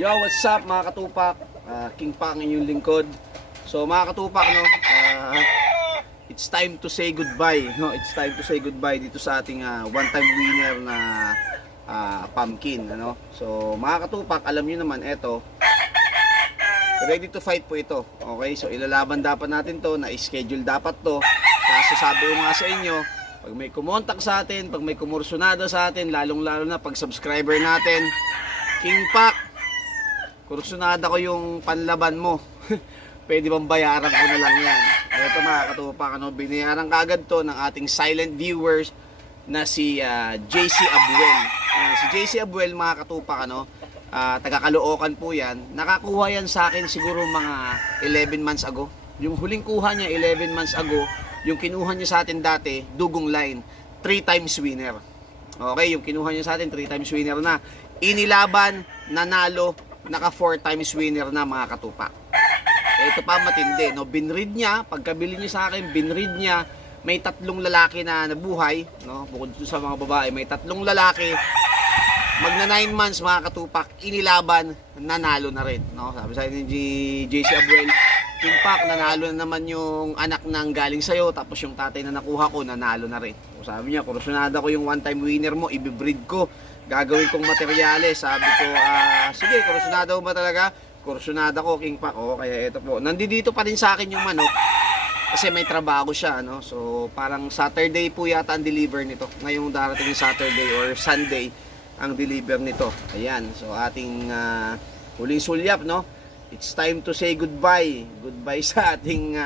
Yo, what's up mga katupak? King Pa ang inyong lingkod. So mga katupak, no, it's time to say goodbye. No? It's time to say goodbye dito sa ating one-time winner na pumpkin. Ano? So mga katupak, alam niyo naman, eto, ready to fight po ito. Okay, so ilalaban dapat natin to, na-schedule dapat to. Kasi sabi ko nga sa inyo, pag may kumontak sa atin, pag may kumursunada sa atin, lalong-lalo na pag subscriber natin, King Pak, kursunada ko yung panlaban mo. Pwede bang bayaran ko na lang yan? Ito mga katupak, ano, binayaran kagad to ng ating silent viewers na si JC Abuel. Si JC Abuel mga katupak, ano, taga Caloocan po yan. Nakakuha yan sa akin siguro mga 11 months ago. Yung huling kuha niya 11 months ago, yung kinuha niya sa atin dati, dugong line, 3 times winner. Okay, yung kinuha niya sa atin, 3 times winner na. Inilaban, nanalo, naka 4 times winner na mga katupak. Ito pa matindi, no? Binread niya, pagkabili niya sa akin, binread niya, may 3 lalaki na nabuhay, no? Bukod sa mga babae, may 3 lalaki, magna 9 months mga katupak, inilaban, nanalo na rin, no? Sabi sa akin ni JC Abuel, King Pak, nanalo na naman yung anak nang galing sa'yo, tapos yung tatay na nakuha ko, nanalo na rin. So, sabi niya, kursunada ko yung one-time winner mo, ibibreed ko, gagawin kong materyales. Sabi ko, sige, kursunada ko ba talaga? Kursunada ko, King Pak. O, kaya ito po. Nandito pa rin sa akin yung manok, kasi may trabaho siya, no? So, parang Saturday po yata ang deliver nito. Ngayong darating yung Saturday or Sunday ang deliver nito. Ayan, so ating huling sulyap, no? It's time to say goodbye. Goodbye sa ating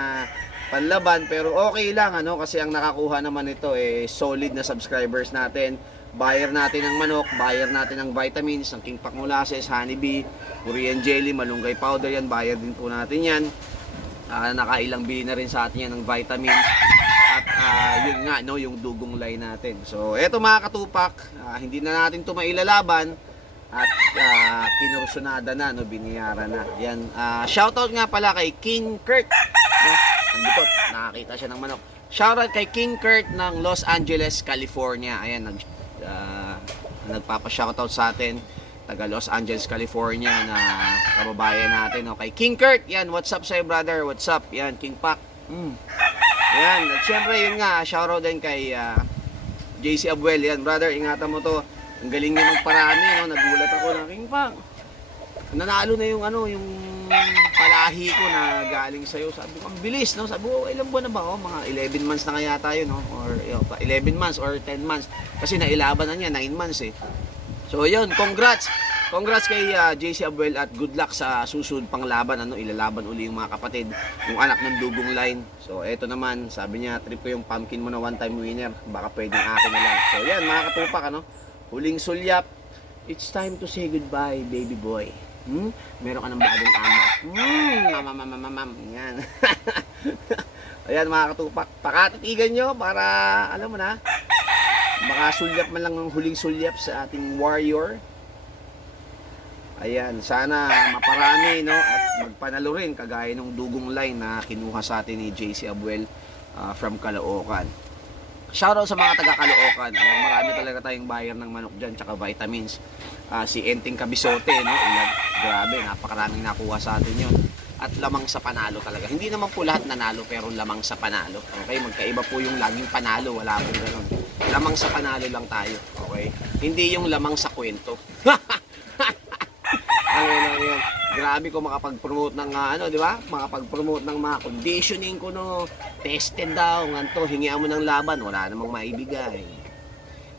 panlaban. Pero okay lang, ano? Kasi ang nakakuha naman ito, solid na subscribers natin. Buyer natin ng manok, buyer natin ng vitamins, ng King Pak molasses, honeybee, Korean jelly, malunggay powder yan. Buyer din po natin yan. Nakailang bili na rin sa atin yan ng vitamins. At yun nga, no? Yung dugong line natin. So, eto mga katupak, hindi na natin ito mailalaban. At kinursunada na, no, biniyaran na. Yan, shoutout nga pala kay King Kurt, no? Andikot, nakakita siya ng manok. Shoutout kay King Kurt ng Los Angeles, California. Ayan, nagpapa-shoutout sa atin, taga Los Angeles, California, na kababayan natin, no? Kay King Kurt, yan, what's up sa'yo brother, what's up, yan, King Pak. Yan, at syempre yun nga, shoutout din kay JC Abuel, yan brother, ingatan mo to. Ang galing niya magparami, no? Nagulat ako na, King Pak, nanalo na yung ano, yung palahi ko na galing sa'yo. Sabi ko, ang bilis, no? Sabi ko, ilang buwan na ba? Oh, mga 11 months na kaya tayo, no? Or 11 months or 10 months. Kasi nailaban na niya, 9 months eh. So yun, congrats! Congrats kay JC Abuel at good luck sa susunod pang laban, ano? Ilalaban uli yung mga kapatid, yung anak ng dugong line. So eto naman, sabi niya, trip ko yung pumpkin mo na one-time winner. Baka pwedeng akin na lang. So yan, mga katupak, ano? Huling sulyap, it's time to say goodbye, baby boy. Meron ka ng bagong ama. Yan. Ayan mga katupak, pakatitigan nyo para, alam mo na, makasulyap man lang ng huling sulyap sa ating warrior. Ayan, sana maparami, no, at magpanalo rin kagaya ng dugong line na kinuha sa atin ni JC Abuel from Caloocan. Shoutout sa mga taga Caloocan. Marami talaga tayong buyer ng manok dyan, tsaka vitamins. Si Enting Kabisote, no? Grabe, napakaraming nakuha sa atin yun. At lamang sa panalo talaga. Hindi naman po lahat nanalo, pero lamang sa panalo. Okay, magkaiba po yung laging panalo, wala pong ganun. Lamang sa panalo lang tayo, okay? Hindi yung lamang sa kwento. Ano. Grabe ko makapag-promote ng ano, di ba? Makapag-promote ng mga conditioning ko, no. Tested daw, nganto, hingian mo ng laban, wala namang maibigay.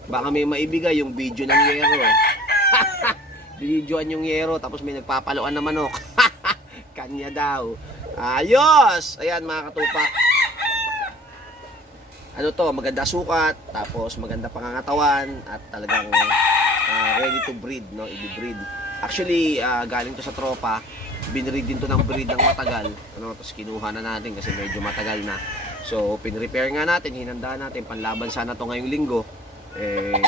Baka may maibigay yung video ng yero. Videoan yung yero, tapos may nagpapaluan na manok. Kanya daw. Ayos! Ayan mga katupak. Ano to, maganda sukat, tapos maganda pangangatawan, at talagang ready to breed, no? I-breed. Actually, galing to sa tropa, binread din to ng breed ng matagal, ano, tapos kinuha na natin kasi medyo matagal na. So, pinrepair nga natin, hinanda natin, panlaban sana to ngayong linggo,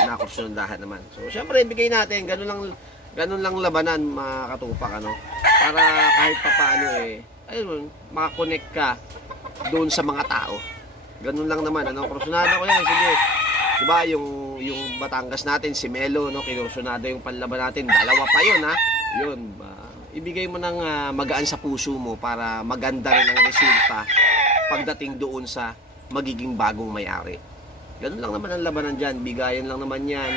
nakursundahan naman. So, syempre, ibigay natin, ganun lang labanan, mga katupak, ano, para kahit papaano, ayun, makakonect ka doon sa mga tao. Ganun lang naman, ano, kursunada ko yan, sige. Diba, yung Batangas natin, si Melo, no, kinursunada yung panlaban natin. Dalawa pa yun, ha. yun, ibigay mo ng magaan sa puso mo para maganda rin ang resulta pagdating doon sa magiging bagong may-ari. Ganun lang naman ang labanan dyan, bigayan lang naman yan.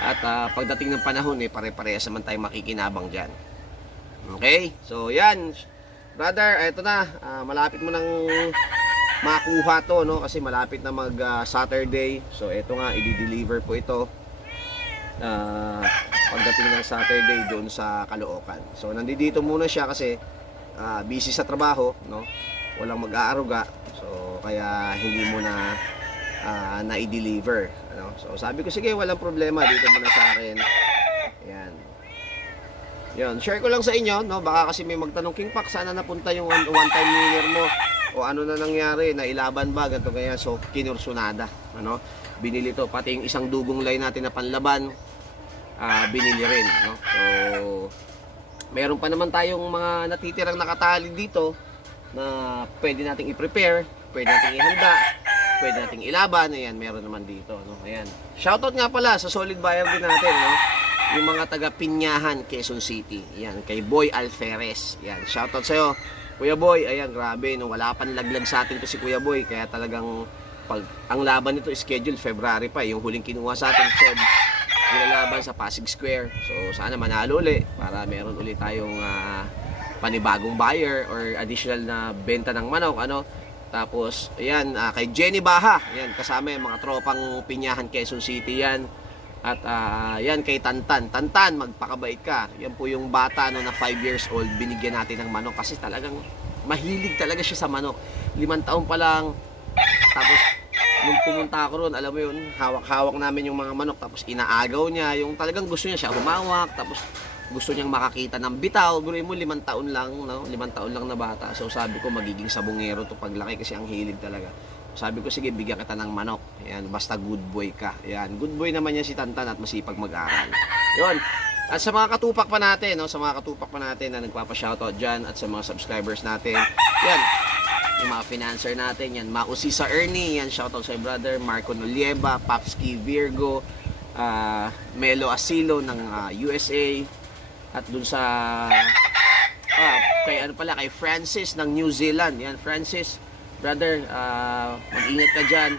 At pagdating ng panahon, pare-parehas naman tayo makikinabang dyan. Okay? So, yan. Brother, eto na. Malapit mo nang makuha to, no? Kasi malapit na mag-Saturday. So, eto nga, i-deliver po ito. Pagdating ng Saturday doon sa Caloocan. So, nandito muna siya kasi busy sa trabaho, no? Walang mag-aaruga. So, kaya hindi mo na na-i-deliver. Ano? So, sabi ko, sige, walang problema. Dito muna sa akin. Ayan. Yun, share ko lang sa inyo, no? Baka kasi may magtanong, King Pak, sana napunta yung one-time winner mo? O ano na nangyari? Nailaban ba? Ganito kaya. So, kinursunada. Ano? Binili to. Pati yung isang dugong line natin na panlaban, binili rin, no? So, meron pa naman tayong mga natitirang nakatali dito na pwede nating i-prepare, pwede nating ihanda, pwede nating ilaban. Ayan, meron naman dito, no? Ayan. Shoutout nga pala sa solid buyer din natin, no? Yung mga taga Pinyahan, Quezon City. Ayan, kay Boy Alferez. Ayan, shoutout sa'yo, Kuya Boy. Ayan, grabe, no? Wala pang laglag sa atin to si Kuya Boy, kaya talagang ang laban nito is scheduled February pa. Yung huling kinuha sa atin, Feb, nilalaban sa Pasig Square. So sana manalo ulit para meron ulit tayong panibagong buyer or additional na benta ng manok, ano. Tapos ayan, kay Jenny Baha, ayan, kasama yung mga tropang Pinyahan, Quezon City yan. At yan kay Tantan, magpakabait ka. Yan po yung bata, no, na 5 years old, binigyan natin ng manok kasi talagang mahilig talaga siya sa manok. 5 taon pa lang. Tapos nung pumunta ako ron, alam mo yun, hawak-hawak namin yung mga manok, tapos inaagaw niya, yung talagang gusto niya siya humawak, tapos gusto niyang makakita ng bitaw. Guruin mo, 5 taon lang, no? 5 taon lang na bata. So sabi ko, magiging sabungero to paglaki kasi ang hilig talaga. Sabi ko, sige, bigyan kita ng manok. Ayan, basta good boy ka. Ayan, good boy naman yan si Tantan at masipag mag-aral. Yun. At sa mga katupak pa natin, no? Sa mga katupak pa natin na nagpapa-shoutout dyan at sa mga subscribers natin, yan, yung mga financer natin, yan, Mausi sa Ernie, yan, shoutout sa brother, Marco Nolieva, Papski Virgo, Melo Asilo ng USA, at dun sa, kay ano pala, kay Francis ng New Zealand, yan, Francis, brother, mag-ingat ka dyan,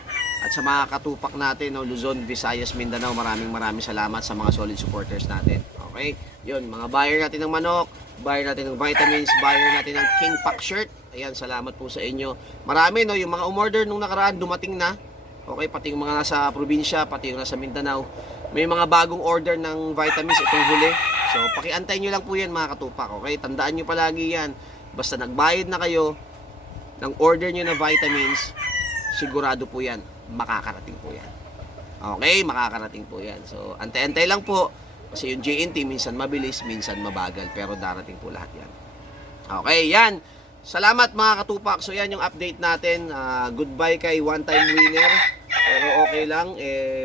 at sa mga katupak natin, no, Luzon, Visayas, Mindanao, maraming salamat sa mga solid supporters natin, okay, yun, mga buyer natin ng manok, buyer natin ng vitamins, buyer natin ng King Pak shirt. Ayan, salamat po sa inyo. Marami, no, yung mga umorder nung nakaraan dumating na. Okay, pati yung mga nasa probinsya, pati yung nasa Mindanao. May mga bagong order ng vitamins itong huli. So, pakiantay nyo lang po yan, mga katupak. Okay, tandaan nyo palagi yan. Basta nagbayad na kayo ng order nyo na vitamins, sigurado po yan, makakarating po yan. Okay, makakarating po yan. So, antay-antay lang po. Kasi yung JNT, minsan mabilis, minsan mabagal. Pero darating po lahat yan. Okay, yan. Salamat mga katupak. So yan yung update natin. Goodbye kay one-time winner. Pero okay lang.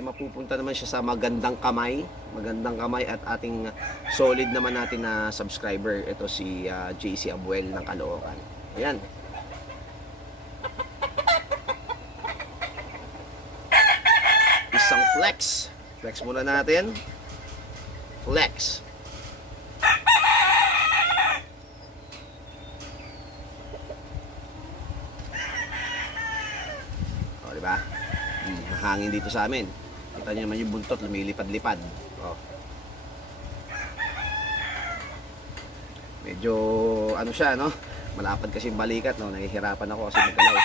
Mapupunta naman siya sa magandang kamay. Magandang kamay at ating solid naman natin na subscriber. Ito si JC Abuel ng Caloocan. Ayan. Isang flex. Flex muna natin. Flex. O, diba? Mahangin dito sa amin. Kita nyo naman yung buntot, lumilipad-lipad. O. Medyo, ano siya, no? Malapad kasi yung balikat, no? Nahihirapan ako kasi magalaw.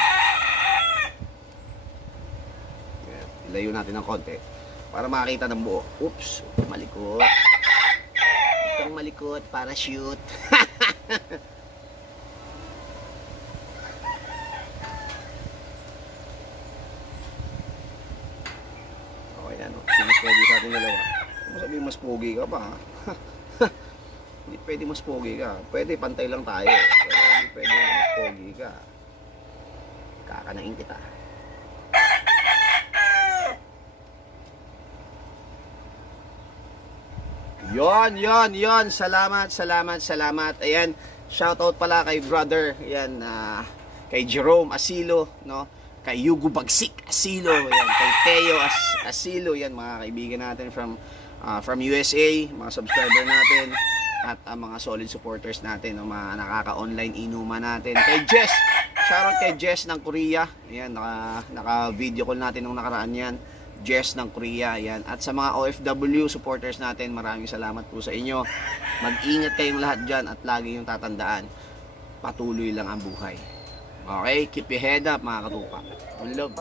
Ilayo natin ng konti para makakita ng buo. Oops, malikot. Itong malikot para shoot. Okay na, no? Mas pogi sa ating dalawa. Kung sabihin mas pogi ka pa, ha? Hindi pwede mas pogi ka. Pwede, pantay lang tayo. Pero hindi pwede mas pogi ka. Kakanain kita. Yon. Salamat. Ayan, shoutout pala kay brother. Ayan, kay Jerome Asilo, no? Kay Yugo Bagsik Asilo, ayan, kay Teo Asilo, yan mga kaibigan natin from USA, mga subscriber natin. at ang mga solid supporters natin, ang mga nakaka-online inuman natin. Kay Jess, shoutout kay Jess ng Korea. Ayan, naka-video call natin nung nakaraan yan. Jess ng Korea, ayan. At sa mga OFW supporters natin, maraming salamat po sa inyo. Mag-ingat kayong lahat dyan at lagi yung tatandaan, patuloy lang ang buhay. Okay, keep your head up mga katupak. Love.